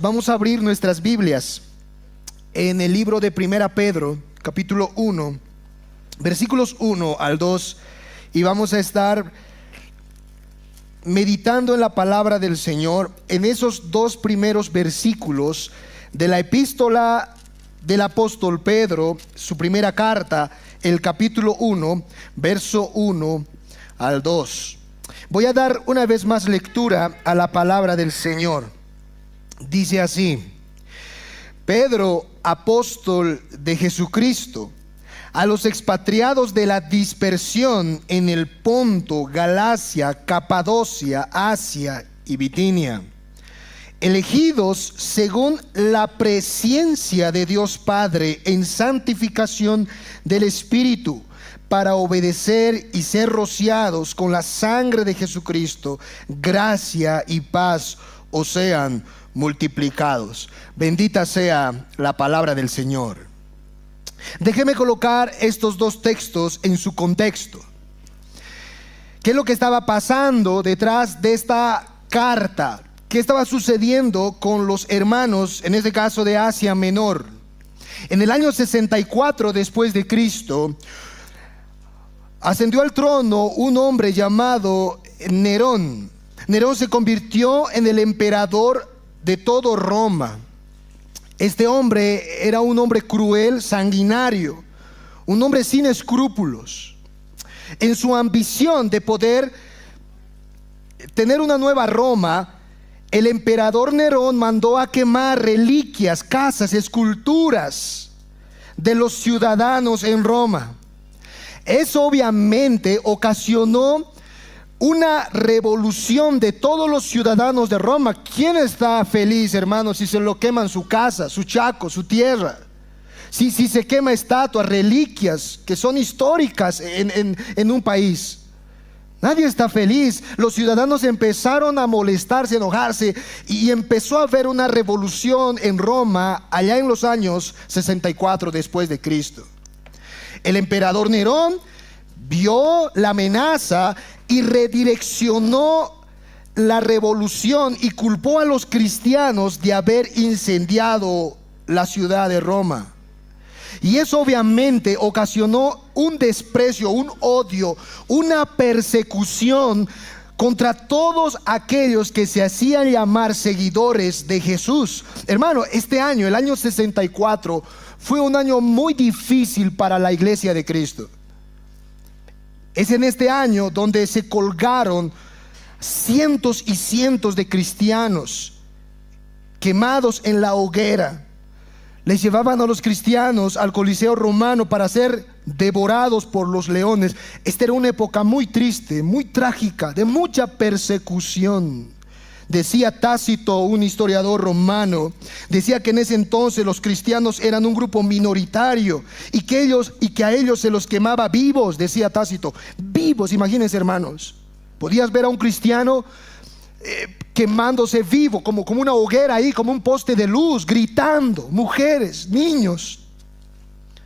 Vamos a abrir nuestras Biblias en el libro de Primera Pedro, capítulo 1, versículos 1 al 2, y vamos a estar meditando en la palabra del Señor en esos dos primeros versículos de la epístola del apóstol Pedro, su primera carta, el capítulo 1, verso 1 al 2. Voy a dar una vez más lectura a la palabra del Señor. Dice así: Pedro, apóstol de Jesucristo, a los expatriados de la dispersión en el Ponto, Galacia, Capadocia, Asia y Bitinia, elegidos según la presciencia de Dios Padre en santificación del Espíritu, para obedecer y ser rociados con la sangre de Jesucristo, gracia y paz os sean multiplicados. Bendita sea la palabra del Señor. Déjeme colocar estos dos textos en su contexto. ¿Qué es lo que estaba pasando detrás de esta carta? ¿Qué estaba sucediendo con los hermanos, en este caso de Asia Menor? En el año 64 después de Cristo, ascendió al trono un hombre llamado Nerón. Nerón se convirtió en el emperador de todo Roma. Este hombre era un hombre cruel, sanguinario, un hombre sin escrúpulos. En su ambición de poder tener una nueva Roma, el emperador Nerón mandó a quemar reliquias, casas, esculturas de los ciudadanos en Roma. Eso obviamente ocasionó una revolución de todos los ciudadanos de Roma. ¿Quién está feliz, hermanos, si se lo queman su casa, su chaco, su tierra? Si se quema estatuas, reliquias que son históricas en un país. Nadie está feliz. Los ciudadanos empezaron a molestarse, a enojarse, y empezó a haber una revolución en Roma allá en los años 64 después de Cristo. El emperador Nerón vio la amenaza y redireccionó la revolución y culpó a los cristianos de haber incendiado la ciudad de Roma. Y eso obviamente ocasionó un desprecio, un odio, una persecución contra todos aquellos que se hacían llamar seguidores de Jesús. Hermano, este año, el año 64, fue un año muy difícil para la iglesia de Cristo. Es en este año donde se colgaron cientos y cientos de cristianos quemados en la hoguera. Les llevaban a los cristianos al Coliseo Romano para ser devorados por los leones. Esta era una época muy triste, muy trágica, de mucha persecución. Decía Tácito, un historiador romano, decía que en ese entonces los cristianos eran un grupo minoritario y que a ellos se los quemaba vivos, decía Tácito. Vivos, imagínense, hermanos. Podías ver a un cristiano quemándose vivo, como una hoguera ahí, como un poste de luz, gritando, mujeres, niños.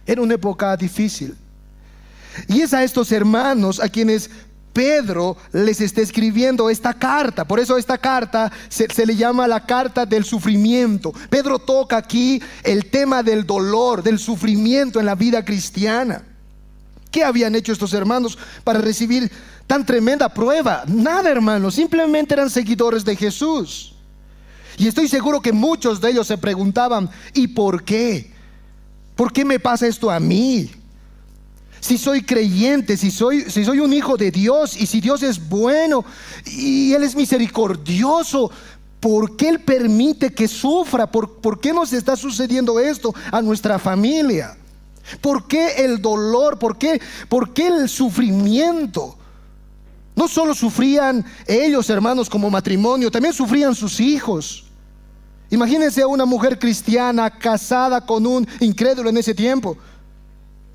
Era una época difícil. Y es a estos hermanos a quienes Pedro les está escribiendo esta carta. Por eso esta carta se le llama la carta del sufrimiento. Pedro toca aquí el tema del dolor, del sufrimiento en la vida cristiana. ¿Qué habían hecho estos hermanos para recibir tan tremenda prueba? Nada, hermanos, simplemente eran seguidores de Jesús. Y estoy seguro que muchos de ellos se preguntaban: ¿y por qué? ¿Por qué me pasa esto a mí? Si soy creyente, si soy un hijo de Dios, y si Dios es bueno y Él es misericordioso, ¿por qué Él permite que sufra? ¿Por qué nos está sucediendo esto a nuestra familia? ¿Por qué el dolor? ¿Por qué el sufrimiento? No solo sufrían ellos, hermanos, como matrimonio, también sufrían sus hijos. Imagínense a una mujer cristiana casada con un incrédulo en ese tiempo.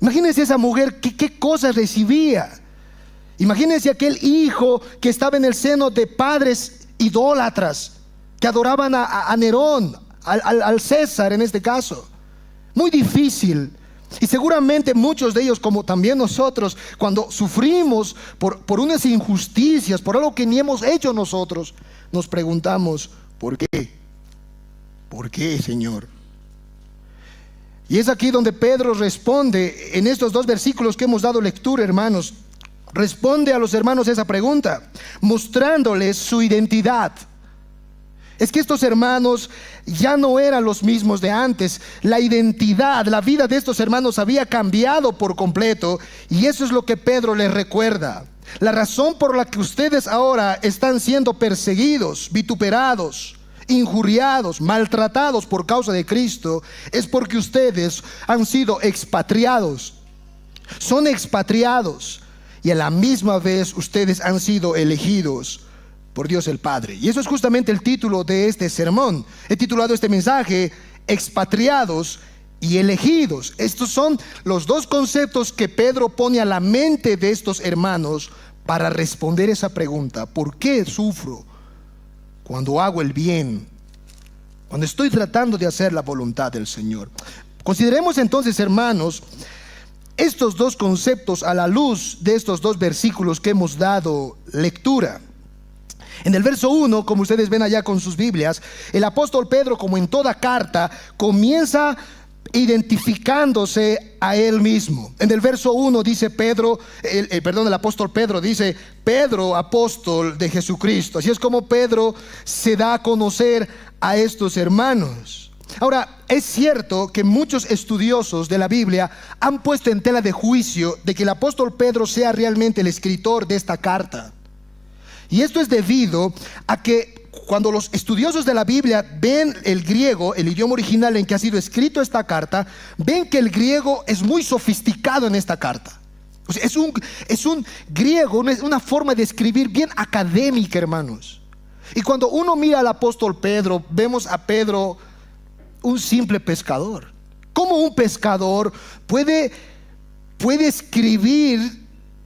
Imagínense esa mujer, qué cosas recibía. Imagínense aquel hijo que estaba en el seno de padres idólatras que adoraban a Nerón, al César en este caso. Muy difícil. Y seguramente muchos de ellos, como también nosotros, cuando sufrimos por unas injusticias, por algo que ni hemos hecho nosotros, nos preguntamos: ¿por qué? ¿por qué, Señor? Y es aquí donde Pedro responde en estos dos versículos que hemos dado lectura, hermanos. Responde a los hermanos esa pregunta, mostrándoles su identidad. Es que estos hermanos ya no eran los mismos de antes. La identidad, la vida de estos hermanos había cambiado por completo. Y eso es lo que Pedro les recuerda. La razón por la que ustedes ahora están siendo perseguidos, vituperados, injuriados, maltratados por causa de Cristo, es porque ustedes han sido expatriados. Son expatriados. Y a la misma vez ustedes han sido elegidos por Dios el Padre. Y eso es justamente el título de este sermón. He titulado este mensaje, expatriados y elegidos. Estos son los dos conceptos que Pedro pone a la mente de estos hermanos para responder esa pregunta: ¿por qué sufro cuando hago el bien, cuando estoy tratando de hacer la voluntad del Señor? Consideremos entonces, hermanos, estos dos conceptos a la luz de estos dos versículos que hemos dado lectura. En el verso 1, como ustedes ven allá con sus Biblias, el apóstol Pedro, como en toda carta, comienza identificándose a él mismo. En el verso 1 dice el apóstol Pedro dice: Pedro, apóstol de Jesucristo. Así es como Pedro se da a conocer a estos hermanos. Ahora, es cierto que muchos estudiosos de la Biblia han puesto en tela de juicio de que el apóstol Pedro sea realmente el escritor de esta carta. Y esto es debido a que cuando los estudiosos de la Biblia ven el griego, el idioma original en que ha sido escrito esta carta, ven que el griego es muy sofisticado en esta carta. O sea, es un griego, una forma de escribir bien académica, hermanos. Y cuando uno mira al apóstol Pedro, vemos a Pedro un simple pescador. ¿Cómo un pescador puede escribir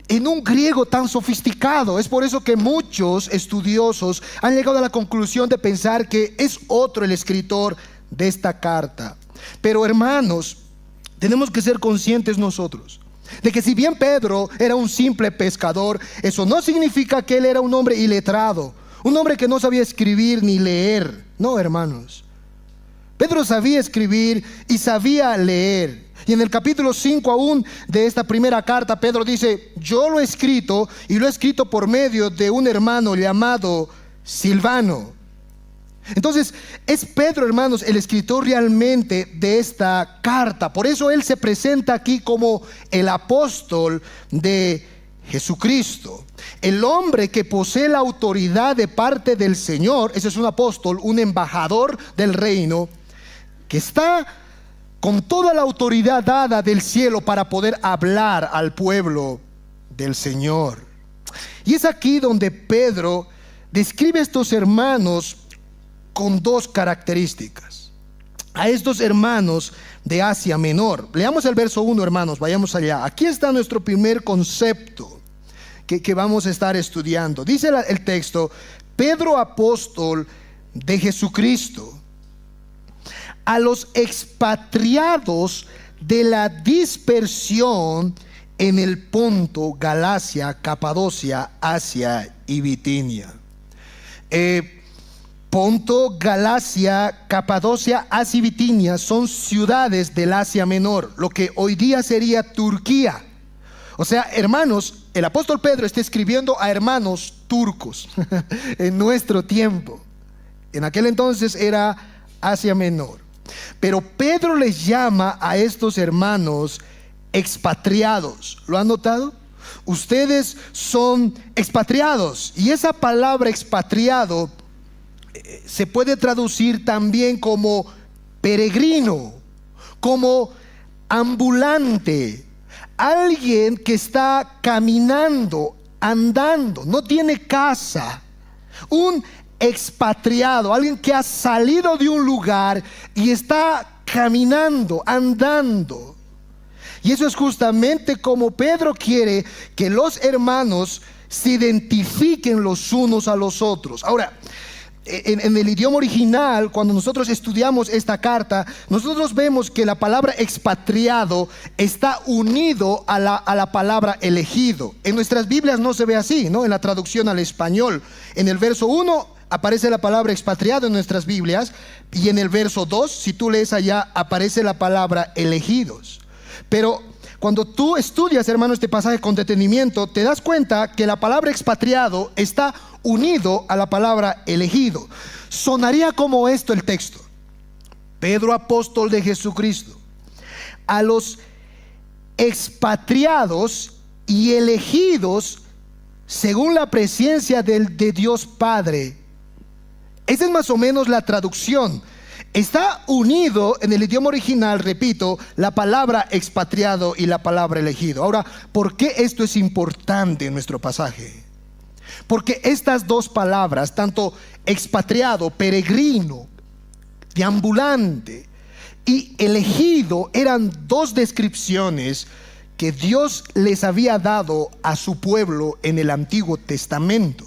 en un griego tan sofisticado? Es por eso que muchos estudiosos han llegado a la conclusión de pensar que es otro el escritor de esta carta. Pero, hermanos, tenemos que ser conscientes nosotros de que si bien Pedro era un simple pescador, eso no significa que él era un hombre iletrado, un hombre que no sabía escribir ni leer. No, hermanos, Pedro sabía escribir y sabía leer. Y en el capítulo 5 aún de esta primera carta, Pedro dice: yo lo he escrito, y lo he escrito por medio de un hermano llamado Silvano. Entonces, es Pedro, hermanos, el escritor realmente de esta carta. Por eso él se presenta aquí como el apóstol de Jesucristo, el hombre que posee la autoridad de parte del Señor. Ese es un apóstol, un embajador del reino, que está con toda la autoridad dada del cielo para poder hablar al pueblo del Señor. Y es aquí donde Pedro describe a estos hermanos con dos características. A estos hermanos de Asia Menor. Leamos el verso 1, hermanos, vayamos allá. Aquí está nuestro primer concepto que vamos a estar estudiando. Dice el texto: Pedro, apóstol de Jesucristo, a los expatriados de la dispersión en el Ponto, Galacia, Capadocia, Asia y Bitinia. Ponto, Galacia, Capadocia, Asia y Bitinia son ciudades del Asia Menor, lo que hoy día sería Turquía. O sea, hermanos, el apóstol Pedro está escribiendo a hermanos turcos en nuestro tiempo. En aquel entonces era Asia Menor. Pero Pedro les llama a estos hermanos expatriados. ¿Lo han notado? Ustedes son expatriados. Y esa palabra expatriado se puede traducir también como peregrino, como ambulante, alguien que está caminando, andando, no tiene casa. Un expatriado, alguien que ha salido de un lugar y está caminando, andando. Y eso es justamente como Pedro quiere que los hermanos se identifiquen los unos a los otros. Ahora, en el idioma original, cuando nosotros estudiamos esta carta, nosotros vemos que la palabra expatriado está unido a la palabra elegido. En nuestras Biblias no se ve así, ¿no? En la traducción al español, en el verso 1 aparece la palabra expatriado en nuestras Biblias, y en el verso 2, si tú lees allá, aparece la palabra elegidos. Pero cuando tú estudias, hermano, este pasaje con detenimiento, te das cuenta que la palabra expatriado está unido a la palabra elegido. Sonaría como esto el texto: Pedro, apóstol de Jesucristo, a los expatriados y elegidos según la presencia de Dios Padre. Esa es más o menos la traducción. Está unido en el idioma original, repito, la palabra expatriado y la palabra elegido. Ahora, ¿por qué esto es importante en nuestro pasaje? Porque estas dos palabras, tanto expatriado, peregrino, deambulante, y elegido, eran dos descripciones que Dios les había dado a su pueblo en el Antiguo Testamento.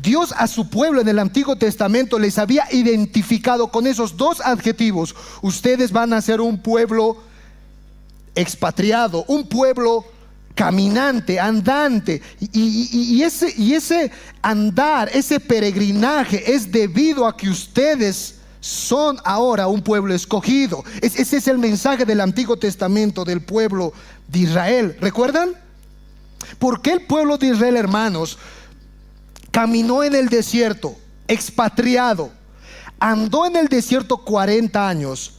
Dios a su pueblo en el Antiguo Testamento les había identificado con esos dos adjetivos: ustedes van a ser un pueblo expatriado, un pueblo caminante, andante. Y ese andar, ese peregrinaje es debido a que ustedes son ahora un pueblo escogido. Ese es el mensaje del Antiguo Testamento del pueblo de Israel. ¿Recuerdan? ¿Por qué el pueblo de Israel, hermanos, caminó en el desierto, expatriado, andó en el desierto 40 años?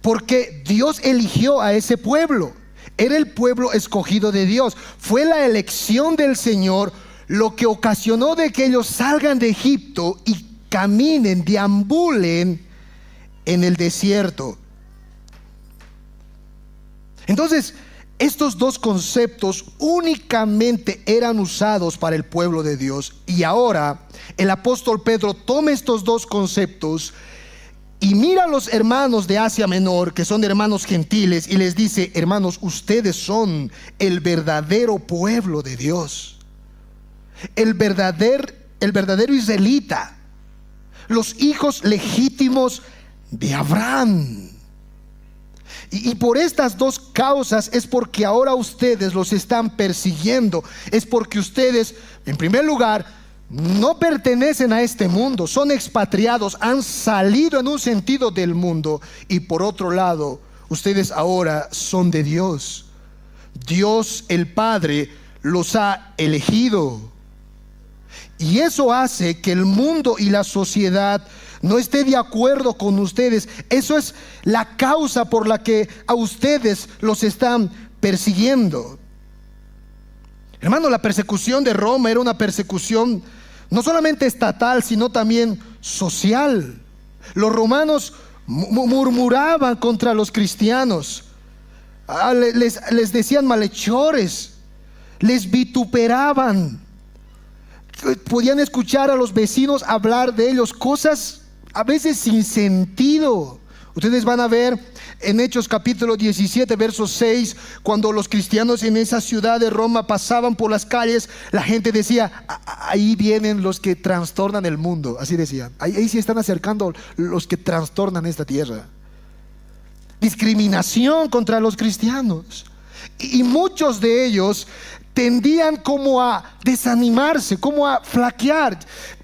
Porque Dios eligió a ese pueblo. Era el pueblo escogido de Dios. Fue la elección del Señor lo que ocasionó de que ellos salgan de Egipto y caminen, deambulen en el desierto. Entonces, estos dos conceptos únicamente eran usados para el pueblo de Dios. Y ahora el apóstol Pedro toma estos dos conceptos y mira a los hermanos de Asia Menor, que son hermanos gentiles, y les dice: hermanos, ustedes son el verdadero pueblo de Dios, el verdadero israelita, los hijos legítimos de Abraham. Y por estas dos causas es porque ahora ustedes los están persiguiendo. Es porque ustedes, en primer lugar, no pertenecen a este mundo, son expatriados, han salido en un sentido del mundo. Y por otro lado, ustedes ahora son de Dios. Dios el Padre los ha elegido. Y eso hace que el mundo y la sociedad no esté de acuerdo con ustedes. Eso es la causa por la que a ustedes los están persiguiendo. Hermano, la persecución de Roma era una persecución no solamente estatal, sino también social. Los romanos murmuraban contra los cristianos, les decían malhechores, les vituperaban. Podían escuchar a los vecinos hablar de ellos cosas a veces sin sentido. Ustedes van a ver en Hechos capítulo 17 verso 6, cuando los cristianos en esa ciudad de Roma pasaban por las calles, la gente decía: ahí vienen los que trastornan el mundo. Así decían: ahí se están acercando los que trastornan esta tierra. Discriminación contra los cristianos. Y muchos de ellos tendían como a desanimarse, como a flaquear.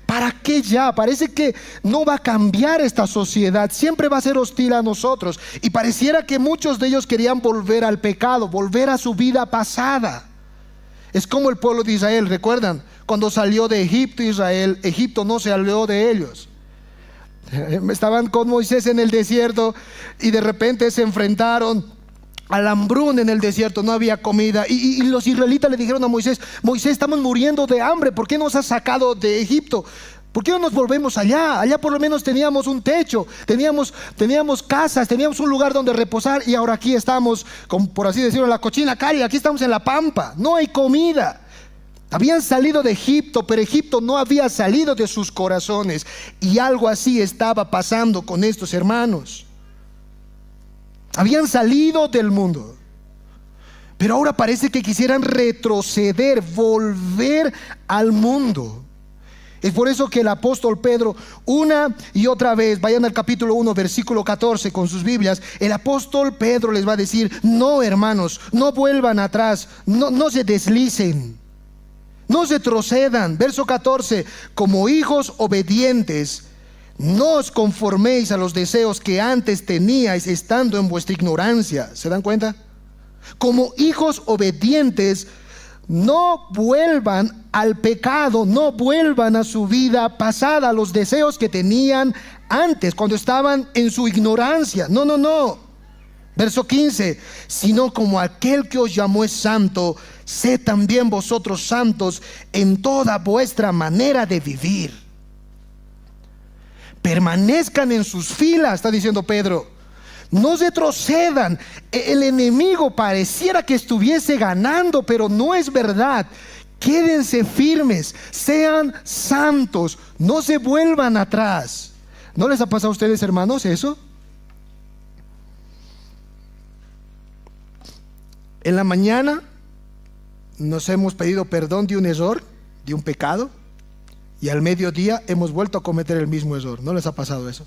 ¿Para qué ya? Parece que no va a cambiar esta sociedad, siempre va a ser hostil a nosotros. Y pareciera que muchos de ellos querían volver al pecado, volver a su vida pasada. Es como el pueblo de Israel, ¿recuerdan? Cuando salió de Egipto Israel, Egipto no se salió de ellos. Estaban con Moisés en el desierto y de repente se enfrentaron al hambruna en el desierto, no había comida. Y los israelitas le dijeron a Moisés: Moisés, estamos muriendo de hambre, ¿por qué nos has sacado de Egipto? ¿Por qué no nos volvemos allá? Allá por lo menos teníamos un techo, teníamos casas, teníamos un lugar donde reposar, y ahora aquí estamos, por así decirlo, en la cochina calle, aquí estamos en la pampa, no hay comida. Habían salido de Egipto, pero Egipto no había salido de sus corazones. Y algo así estaba pasando con estos hermanos. Habían salido del mundo, pero ahora parece que quisieran retroceder, volver al mundo. Es por eso que el apóstol Pedro, una y otra vez, vayan al capítulo 1 versículo 14 con sus Biblias, el apóstol Pedro les va a decir: no, hermanos, no vuelvan atrás, no se deslicen, No retrocedan. Verso 14, como hijos obedientes, no os conforméis a los deseos que antes teníais estando en vuestra ignorancia. ¿Se dan cuenta? Como hijos obedientes, no vuelvan al pecado, no vuelvan a su vida pasada, a los deseos que tenían antes, cuando estaban en su ignorancia. No. Verso 15, sino como aquel que os llamó es santo, sed también vosotros santos en toda vuestra manera de vivir. Permanezcan en sus filas, está diciendo Pedro. No retrocedan. El enemigo pareciera que estuviese ganando, pero no es verdad. Quédense firmes, sean santos, no se vuelvan atrás. ¿No les ha pasado a ustedes, hermanos, eso? En la mañana nos hemos pedido perdón de un error, de un pecado, y al mediodía hemos vuelto a cometer el mismo error. ¿No les ha pasado eso?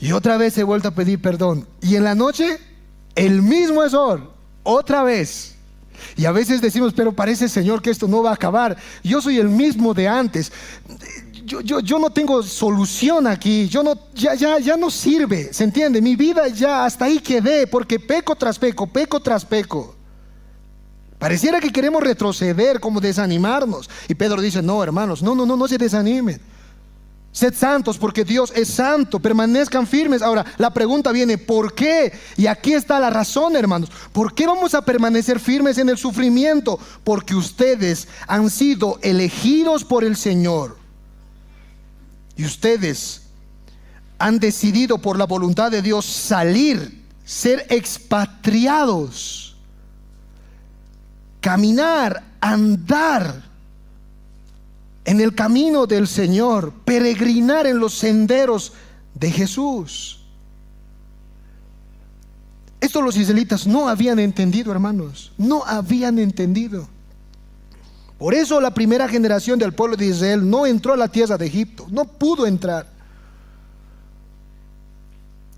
Y otra vez he vuelto a pedir perdón, y en la noche el mismo error, otra vez. Y a veces decimos, pero parece, Señor, que esto no va a acabar. Yo soy el mismo de antes. Yo no tengo solución aquí. Ya no sirve, ¿se entiende? Mi vida ya hasta ahí quedé, porque peco tras peco. Pareciera que queremos retroceder, como desanimarnos. Y Pedro dice, no, hermanos, no se desanimen. Sed santos porque Dios es santo, permanezcan firmes. Ahora, la pregunta viene, ¿por qué? Y aquí está la razón, hermanos. ¿Por qué vamos a permanecer firmes en el sufrimiento? Porque ustedes han sido elegidos por el Señor. Y ustedes han decidido por la voluntad de Dios salir, ser expatriados, caminar, andar en el camino del Señor, peregrinar en los senderos de Jesús. Esto los israelitas no habían entendido, hermanos, no habían entendido. Por eso la primera generación del pueblo de Israel no entró a la tierra de Egipto, no pudo entrar.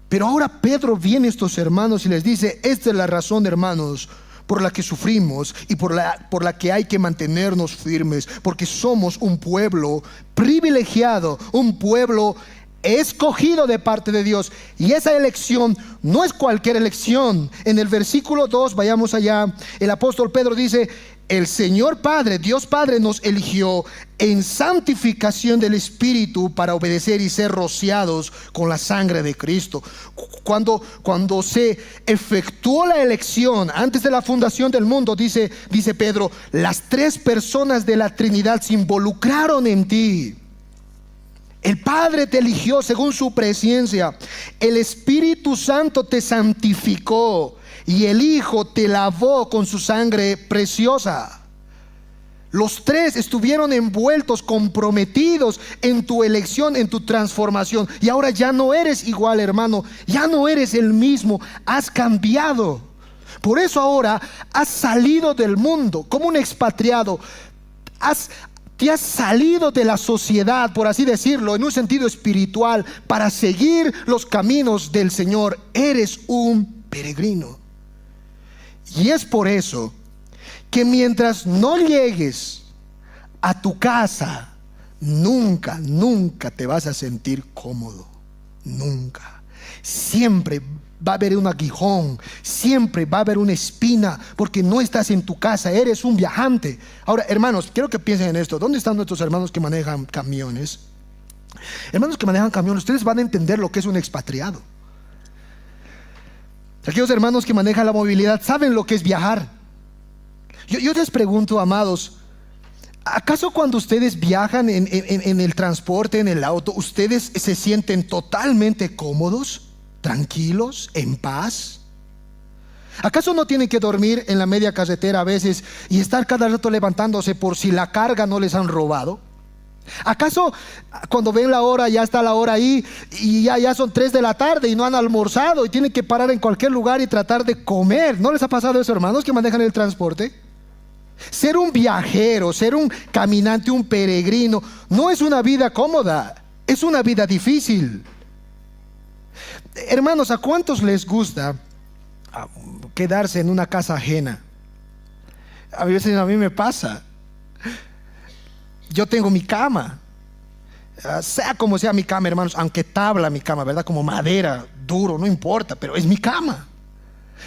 Pero ahora Pedro viene a estos hermanos y les dice, esta es la razón, hermanos, por la que sufrimos y por la que hay que mantenernos firmes, porque somos un pueblo privilegiado, un pueblo escogido de parte de Dios. Y esa elección no es cualquier elección. En el versículo 2, vayamos allá, el apóstol Pedro dice, el Señor Padre, Dios Padre, nos eligió en santificación del Espíritu para obedecer y ser rociados con la sangre de Cristo. Cuando se efectuó la elección antes de la fundación del mundo, dice Pedro, las tres personas de la Trinidad se involucraron en ti. El Padre te eligió según su presencia, el Espíritu Santo te santificó y el Hijo te lavó con su sangre preciosa. Los tres estuvieron envueltos, comprometidos en tu elección, en tu transformación. Y ahora ya no eres igual, hermano, ya no eres el mismo, has cambiado. Por eso ahora has salido del mundo como un expatriado. Te has salido de la sociedad, por así decirlo, en un sentido espiritual, para seguir los caminos del Señor. Eres un peregrino. Y es por eso que mientras no llegues a tu casa, nunca te vas a sentir cómodo. Nunca. Siempre va a haber un aguijón, siempre va a haber una espina, porque no estás en tu casa, eres un viajante. Ahora, hermanos, quiero que piensen en esto. ¿Dónde están nuestros hermanos que manejan camiones? Hermanos que manejan camiones, ustedes van a entender lo que es un expatriado. Aquellos hermanos que manejan la movilidad saben lo que es viajar. Yo les pregunto, amados, ¿acaso cuando ustedes viajan en el transporte, en el auto, ustedes se sienten totalmente cómodos, tranquilos, en paz? ¿Acaso no tienen que dormir en la media carretera a veces y estar cada rato levantándose por si la carga no les han robado? ¿Acaso cuando ven la hora, ya está la hora ahí y ya son 3 de la tarde y no han almorzado y tienen que parar en cualquier lugar y tratar de comer? ¿No les ha pasado eso, hermanos, que manejan el transporte? Ser un viajero, ser un caminante, un peregrino, no es una vida cómoda, es una vida difícil. Hermanos, ¿a cuántos les gusta quedarse en una casa ajena? A veces a mí me pasa. Yo tengo mi cama, sea como sea mi cama, hermanos, aunque tabla mi cama, ¿verdad? Como madera, duro, no importa, pero es mi cama.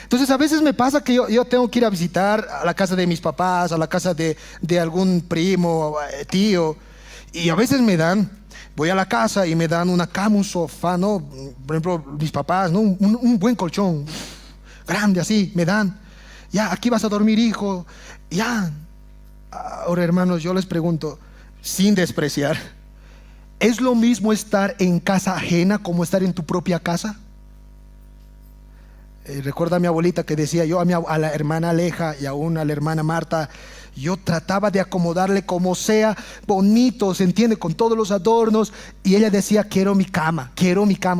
Entonces a veces me pasa que yo tengo que ir a visitar a la casa de mis papás, a la casa de algún primo, tío, y a veces voy a la casa y me dan una cama, un sofá, ¿no? Por ejemplo, mis papás, ¿no? Un buen colchón, grande así, me dan. Ya, aquí vas a dormir, hijo. Ya. Ahora, hermanos, yo les pregunto, sin despreciar, ¿es lo mismo estar en casa ajena como estar en tu propia casa? Recuerda a mi abuelita que decía, yo a la hermana Aleja y aún a la hermana Marta, yo trataba de acomodarle como sea, bonito, se entiende, con todos los adornos, y ella decía, quiero mi cama,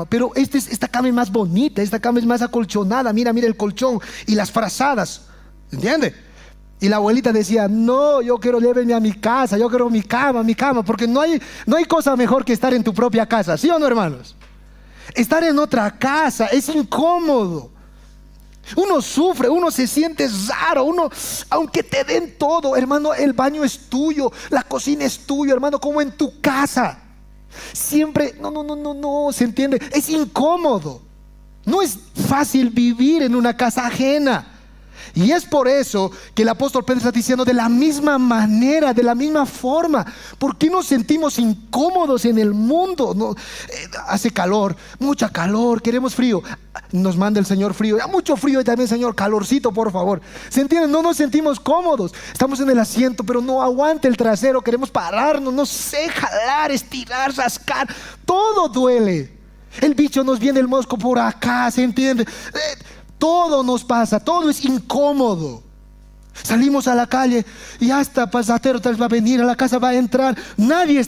pero esta cama es más bonita, esta cama es más acolchonada, mira el colchón y las frazadas, ¿entiende? Y la abuelita decía, no, yo quiero llévenme a mi casa, yo quiero mi cama, porque no hay cosa mejor que estar en tu propia casa, ¿sí o no, hermanos? Estar en otra casa es incómodo. Uno sufre, uno se siente raro, aunque te den todo, hermano, el baño es tuyo, la cocina es tuyo, hermano, como en tu casa. Siempre, no, ¿se entiende? Es incómodo. No es fácil vivir en una casa ajena. Y es por eso que el apóstol Pedro está diciendo, de la misma manera, de la misma forma, ¿por qué nos sentimos incómodos en el mundo? ¿No? Hace calor, mucha calor, queremos frío, nos manda el Señor frío, ya mucho frío y también, Señor, calorcito, por favor. ¿Se entienden? No nos sentimos cómodos, estamos en el asiento, pero no aguanta el trasero, queremos pararnos, no sé, jalar, estirar, rascar, todo duele. El bicho nos viene, el mosco por acá, ¿se entiende? Todo nos pasa, todo es incómodo. Salimos a la calle y hasta pasajero tal vez va a venir a la casa, va a entrar. Nadie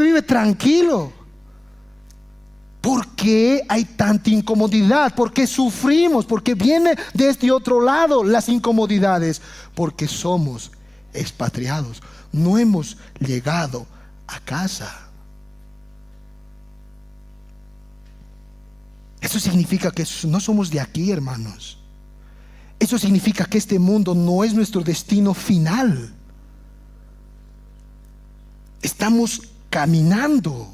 vive tranquilo. ¿Por qué hay tanta incomodidad? ¿Por qué sufrimos? ¿Por qué viene de este otro lado las incomodidades? Porque somos expatriados. No hemos llegado a casa. Eso significa que no somos de aquí, hermanos. Eso significa que este mundo no es nuestro destino final. Estamos caminando,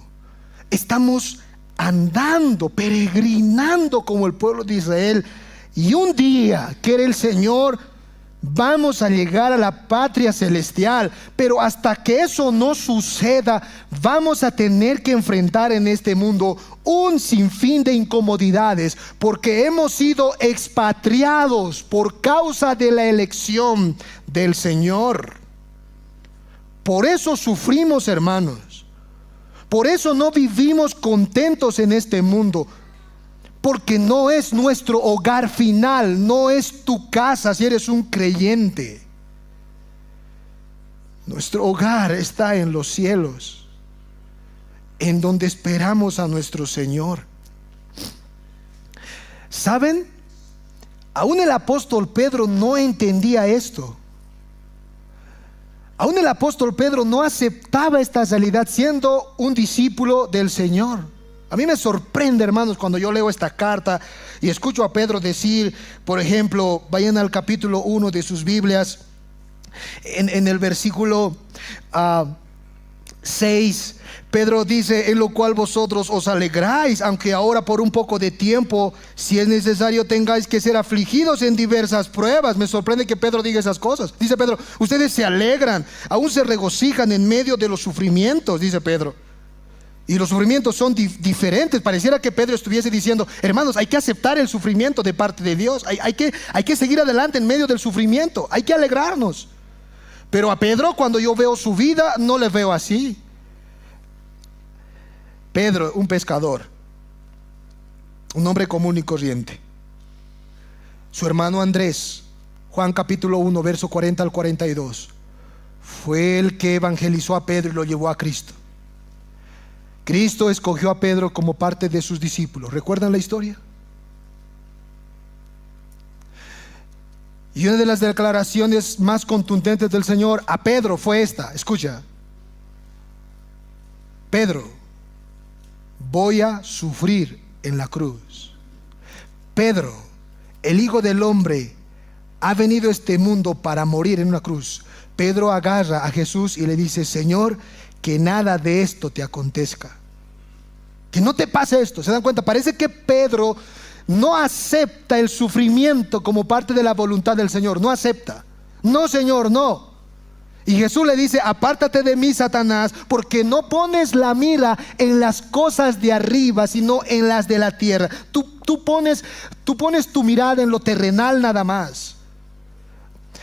estamos andando, peregrinando como el pueblo de Israel. Y un día, quiere el Señor, vamos a llegar a la patria celestial, pero hasta que eso no suceda, vamos a tener que enfrentar en este mundo un sinfín de incomodidades, porque hemos sido expatriados por causa de la elección del Señor. Por eso sufrimos, hermanos. Por eso no vivimos contentos en este mundo, porque no es nuestro hogar final, no es tu casa si eres un creyente. Nuestro hogar está en los cielos, en donde esperamos a nuestro Señor. ¿Saben? Aún el apóstol Pedro no entendía esto. Aún el apóstol Pedro no aceptaba esta realidad siendo un discípulo del Señor. A mí me sorprende, hermanos, cuando yo leo esta carta y escucho a Pedro decir, por ejemplo, vayan al capítulo 1 de sus Biblias, en el versículo 6, Pedro dice, en lo cual vosotros os alegráis, aunque ahora por un poco de tiempo, si es necesario, tengáis que ser afligidos en diversas pruebas. Me sorprende que Pedro diga esas cosas. Dice Pedro, ustedes se alegran, aún se regocijan en medio de los sufrimientos, dice Pedro. Y los sufrimientos son diferentes. Pareciera que Pedro estuviese diciendo, hermanos, hay que aceptar el sufrimiento de parte de Dios. Hay que seguir adelante en medio del sufrimiento. Hay que alegrarnos. Pero a Pedro, cuando yo veo su vida, no le veo así. Pedro, un pescador, un hombre común y corriente. Su hermano Andrés, Juan capítulo 1, verso 40 al 42, fue el que evangelizó a Pedro y lo llevó a Cristo. Cristo escogió a Pedro como parte de sus discípulos. ¿Recuerdan la historia? Y una de las declaraciones más contundentes del Señor a Pedro fue esta. Escucha. Pedro, voy a sufrir en la cruz. Pedro, el Hijo del Hombre ha venido a este mundo para morir en una cruz. Pedro agarra a Jesús y le dice: Señor, que nada de esto te acontezca, que no te pase esto. ¿Se dan cuenta? Parece que Pedro no acepta el sufrimiento como parte de la voluntad del Señor. No acepta. No, Señor, no. Y Jesús le dice: apártate de mí, Satanás, porque no pones la mira en las cosas de arriba, sino en las de la tierra. Tú pones tu mirada en lo terrenal nada más.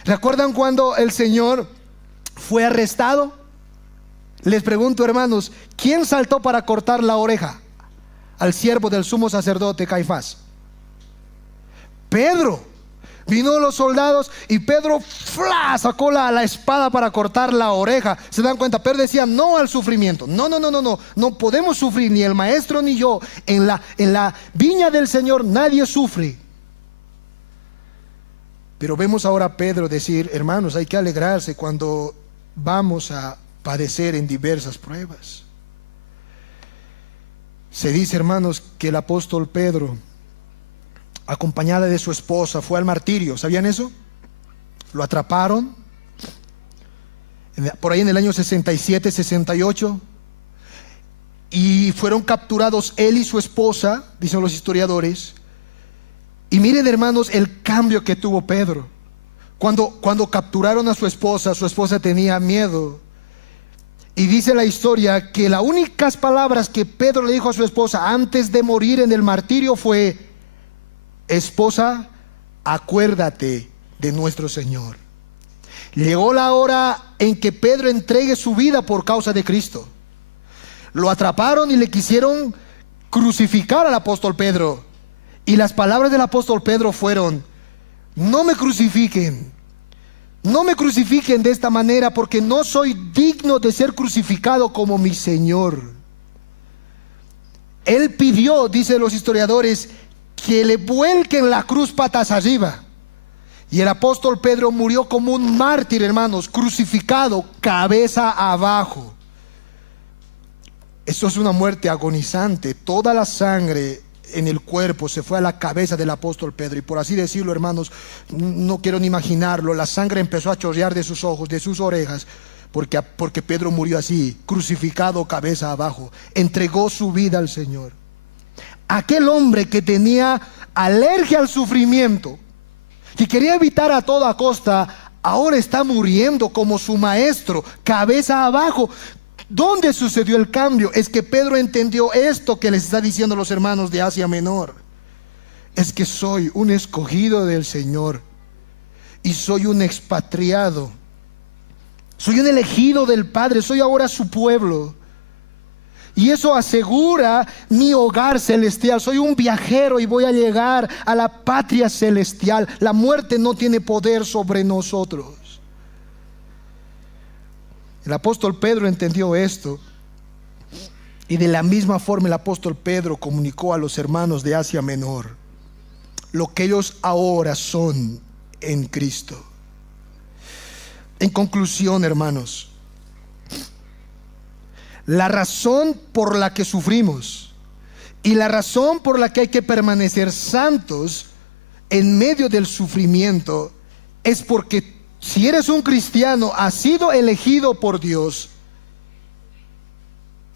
¿Recuerdan cuando el Señor fue arrestado? Les pregunto, hermanos, ¿quién saltó para cortar la oreja al siervo del sumo sacerdote Caifás? Pedro. Vino los soldados y Pedro sacó la espada para cortar la oreja. ¿Se dan cuenta? Pedro decía no al sufrimiento. No podemos sufrir, ni el maestro ni yo. En la viña del Señor nadie sufre. Pero vemos ahora a Pedro decir: hermanos, hay que alegrarse cuando vamos a padecer en diversas pruebas. Se dice, hermanos, que el apóstol Pedro, acompañada de su esposa, fue al martirio. ¿Sabían eso? Lo atraparon por ahí en el año 67, 68, y fueron capturados él y su esposa, dicen los historiadores. Y miren, hermanos, el cambio que tuvo Pedro. Cuando capturaron a su esposa tenía miedo. Y dice la historia que las únicas palabras que Pedro le dijo a su esposa antes de morir en el martirio fue: esposa, acuérdate de nuestro Señor. Llegó la hora en que Pedro entregue su vida por causa de Cristo. Lo atraparon y le quisieron crucificar al apóstol Pedro. Y las palabras del apóstol Pedro fueron: no me crucifiquen, no me crucifiquen de esta manera, porque no soy digno de ser crucificado como mi Señor. Él pidió, dicen los historiadores, que le vuelquen la cruz patas arriba. Y el apóstol Pedro murió como un mártir, hermanos, crucificado cabeza abajo. Eso es una muerte agonizante. Toda la sangre en el cuerpo se fue a la cabeza del apóstol Pedro. Y por así decirlo, hermanos, no quiero ni imaginarlo, la sangre empezó a chorrear de sus ojos, de sus orejas, porque Pedro murió así, crucificado cabeza abajo. Entregó su vida al Señor. Aquel hombre que tenía alergia al sufrimiento, que quería evitar a toda costa, ahora está muriendo como su maestro, cabeza abajo. ¿Dónde sucedió el cambio? Es que Pedro entendió esto que les está diciendo los hermanos de Asia Menor. Es que soy un escogido del Señor y soy un expatriado. Soy un elegido del Padre, soy ahora su pueblo. Y eso asegura mi hogar celestial. Soy un viajero y voy a llegar a la patria celestial. La muerte no tiene poder sobre nosotros. El apóstol Pedro entendió esto. Y de la misma forma el apóstol Pedro comunicó a los hermanos de Asia Menor lo que ellos ahora son en Cristo. En conclusión, hermanos, la razón por la que sufrimos y la razón por la que hay que permanecer santos en medio del sufrimiento es porque si eres un cristiano, has sido elegido por Dios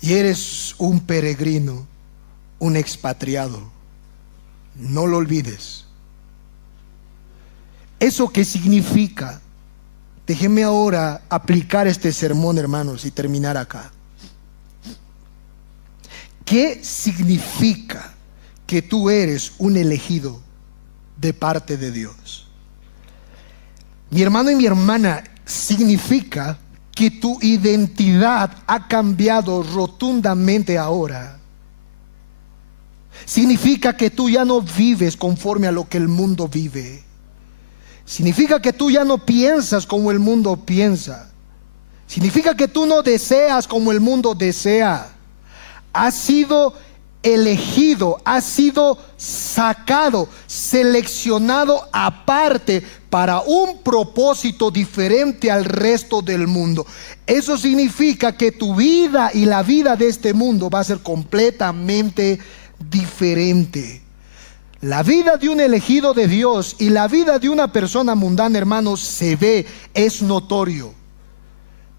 y eres un peregrino, un expatriado. No lo olvides. ¿Eso qué significa? Déjenme ahora aplicar este sermón, hermanos, y terminar acá. ¿Qué significa que tú eres un elegido de parte de Dios? Mi hermano y mi hermana, significa que tu identidad ha cambiado rotundamente ahora. Significa que tú ya no vives conforme a lo que el mundo vive. Significa que tú ya no piensas como el mundo piensa. Significa que tú no deseas como el mundo desea. Has sido elegido, has sido sacado, seleccionado aparte para un propósito diferente al resto del mundo. Eso significa que tu vida y la vida de este mundo va a ser completamente diferente. La vida de un elegido de Dios y la vida de una persona mundana, hermanos, se ve, es notorio.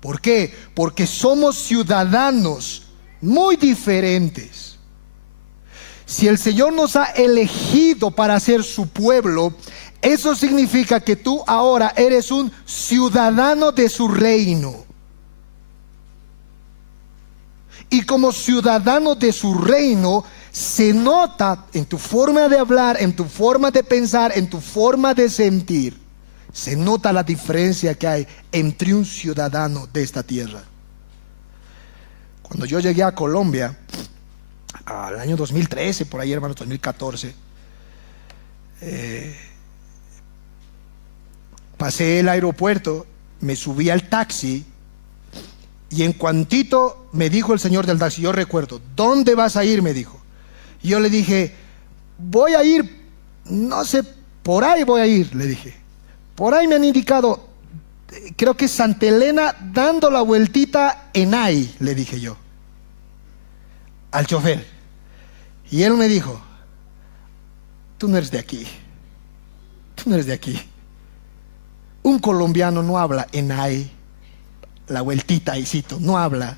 ¿Por qué? Porque somos ciudadanos muy diferentes. Si el Señor nos ha elegido para ser su pueblo, eso significa que tú ahora eres un ciudadano de su reino. Y como ciudadano de su reino, se nota en tu forma de hablar, en tu forma de pensar, en tu forma de sentir. Se nota la diferencia que hay entre un ciudadano de esta tierra. Cuando yo llegué a Colombia, al año 2013, por ahí, hermanos, 2014, pasé el aeropuerto, me subí al taxi y en cuantito me dijo el señor del taxi, yo recuerdo, ¿dónde vas a ir?, me dijo. Y yo le dije, voy a ir, no sé, por ahí voy a ir, le dije. Por ahí me han indicado, creo que es Santa Elena dando la vueltita en ahí, le dije yo al chofer. Y él me dijo, tú no eres de aquí, tú no eres de aquí. Un colombiano no habla en ahí, la vueltita ahícito, no habla.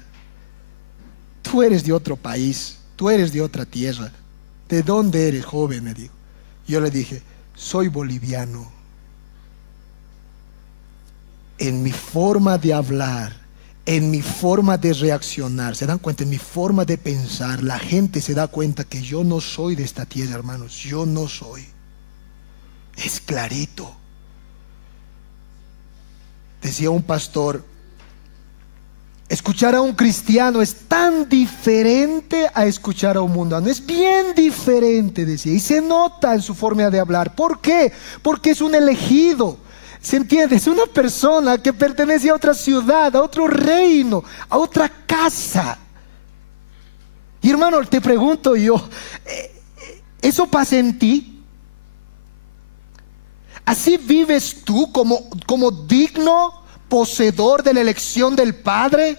Tú eres de otro país, tú eres de otra tierra. ¿De dónde eres, joven?, me dijo. Yo le dije, soy boliviano. En mi forma de hablar, en mi forma de reaccionar, ¿se dan cuenta? En mi forma de pensar, la gente se da cuenta que yo no soy de esta tierra, hermanos. Yo no soy. Es clarito. Decía un pastor, escuchar a un cristiano es tan diferente a escuchar a un mundano. Es bien diferente, decía. Y se nota en su forma de hablar. ¿Por qué? Porque es un elegido. ¿Se entiende? Es una persona que pertenece a otra ciudad, a otro reino, a otra casa. Y hermano, te pregunto yo, ¿eso pasa en ti? ¿Así vives tú como digno poseedor de la elección del Padre?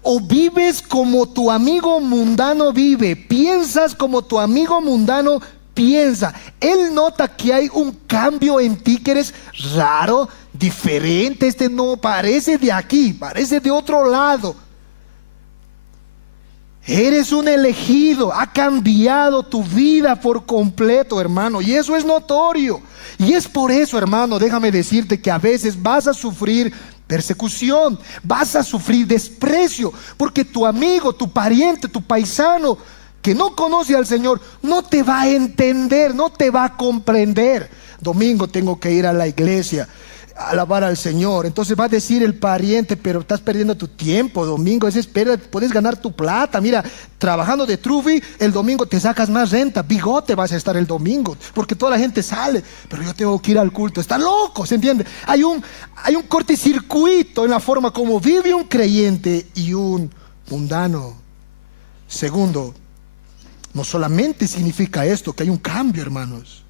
¿O vives como tu amigo mundano vive? ¿Piensas como tu amigo mundano piensa? Él nota que hay un cambio en ti, que eres raro, diferente. Este no parece de aquí, parece de otro lado. Eres un elegido, ha cambiado tu vida por completo, hermano, y eso es notorio. Y es por eso, hermano, déjame decirte que a veces vas a sufrir persecución, vas a sufrir desprecio, porque tu amigo, tu pariente, tu paisano que no conoce al Señor no te va a entender, no te va a comprender. Domingo tengo que ir a la iglesia a alabar al Señor. Entonces va a decir el pariente, pero estás perdiendo tu tiempo, domingo, espera, puedes ganar tu plata. Mira, trabajando de trufi, el domingo te sacas más renta, bigote vas a estar el domingo, porque toda la gente sale, pero yo tengo que ir al culto. Está loco, ¿se entiende? Hay un cortocircuito en la forma como vive un creyente y un mundano. Segundo, no solamente significa esto, que hay un cambio, hermanos,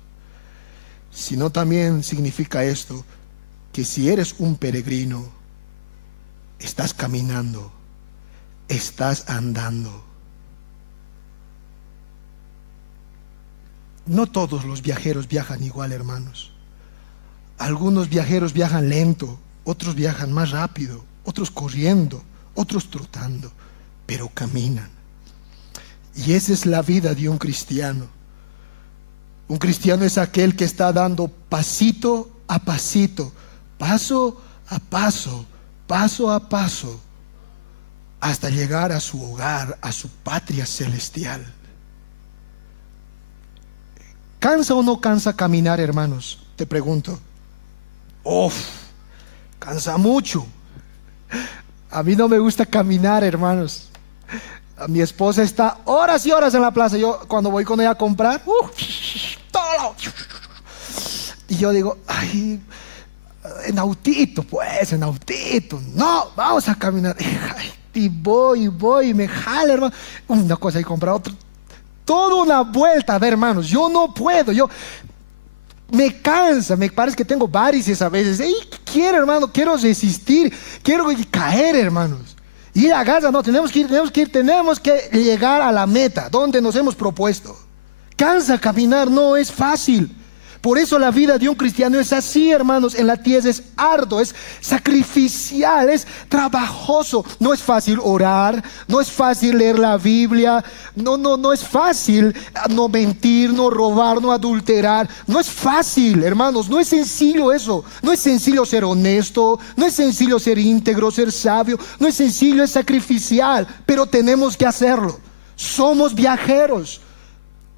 sino también significa esto, que si eres un peregrino, estás caminando, estás andando. No todos los viajeros viajan igual, hermanos. Algunos viajeros viajan lento, otros viajan más rápido, otros corriendo, otros trotando, pero caminan. Y esa es la vida de un cristiano. Un cristiano es aquel que está dando pasito a pasito, paso a paso, paso a paso, hasta llegar a su hogar, a su patria celestial. ¿Cansa o no cansa caminar, hermanos? Te pregunto. Cansa mucho. A mí no me gusta caminar, hermanos. A mi esposa está horas y horas en la plaza. Yo cuando voy con ella a comprar, todo. Y yo digo, ay, en autito, pues, en autito. No, vamos a caminar. Ay, y voy, y me jala, hermano. Una cosa y comprar otra. Toda una vuelta, a ver, hermanos. Yo no puedo, me cansa, me parece que tengo varices a veces. Hermano, quiero resistir, quiero caer, hermanos. Ir a Gaza, no, tenemos que llegar a la meta, donde nos hemos propuesto, cansa caminar, no es fácil. Por eso la vida de un cristiano es así, hermanos. En la tierra es arduo, es sacrificial, es trabajoso. No es fácil orar, no es fácil leer la Biblia, no es fácil no mentir, no robar, no adulterar. No es fácil, hermanos, no es sencillo eso. No es sencillo ser honesto, no es sencillo ser íntegro, ser sabio. No es sencillo, es sacrificial, pero tenemos que hacerlo. Somos viajeros.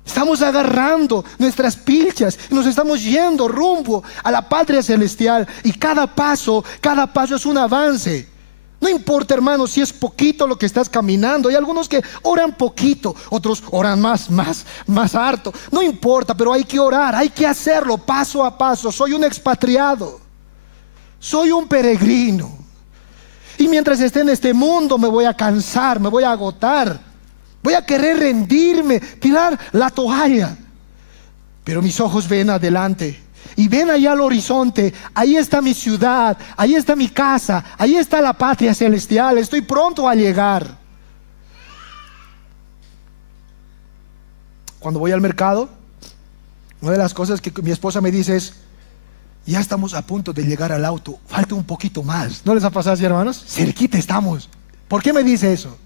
Estamos agarrando nuestras pilchas y nos estamos yendo rumbo a la patria celestial. Y cada paso es un avance. No importa, hermano, si es poquito lo que estás caminando. Hay algunos que oran poquito, otros oran más harto. No importa, pero hay que orar, hay que hacerlo paso a paso. Soy un expatriado, soy un peregrino. Y mientras esté en este mundo me voy a cansar, me voy a agotar. Voy a querer rendirme, tirar la toalla. Pero mis ojos ven adelante y ven allá al horizonte. Ahí está mi ciudad, ahí está mi casa, ahí está la patria celestial. Estoy pronto a llegar. Cuando voy al mercado, una de las cosas que mi esposa me dice es: ya estamos a punto de llegar al auto, falta un poquito más. ¿No les ha pasado así, hermanos? Cerquita estamos. ¿Por qué me dice eso?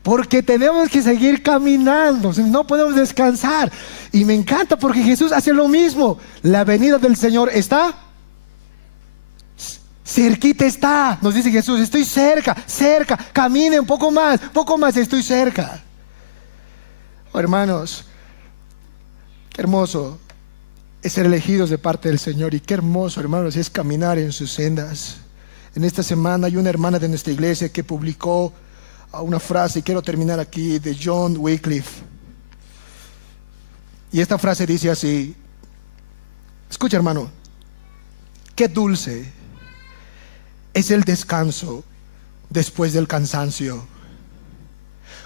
Porque tenemos que seguir caminando, no podemos descansar. Y me encanta porque Jesús hace lo mismo. La venida del Señor está cerquita, está, nos dice Jesús. Estoy cerca, camine un poco más, estoy cerca. Oh, hermanos, qué hermoso es ser elegidos de parte del Señor. Y qué hermoso, hermanos, es caminar en sus sendas. En esta semana hay una hermana de nuestra iglesia que publicó una frase, y quiero terminar aquí, de John Wycliffe. Y esta frase dice así: escucha, hermano, qué dulce es el descanso después del cansancio.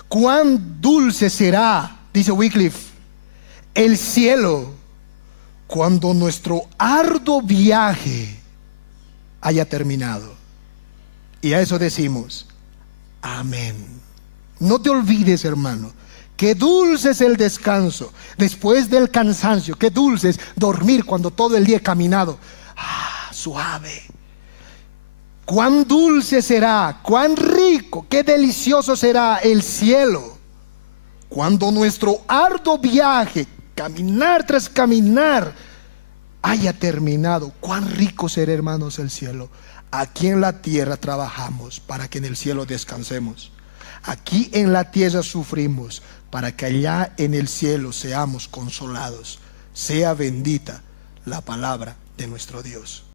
Cuán dulce será, dice Wycliffe, el cielo cuando nuestro arduo viaje haya terminado. Y a eso decimos amén. No te olvides, hermano, qué dulce es el descanso después del cansancio. Qué dulce es dormir cuando todo el día he caminado. Suave. Cuán dulce será, cuán rico, qué delicioso será el cielo cuando nuestro arduo viaje, caminar tras caminar, haya terminado. Cuán rico será, hermanos, el cielo. Aquí en la tierra trabajamos para que en el cielo descansemos. Aquí en la tierra sufrimos para que allá en el cielo seamos consolados. Sea bendita la palabra de nuestro Dios.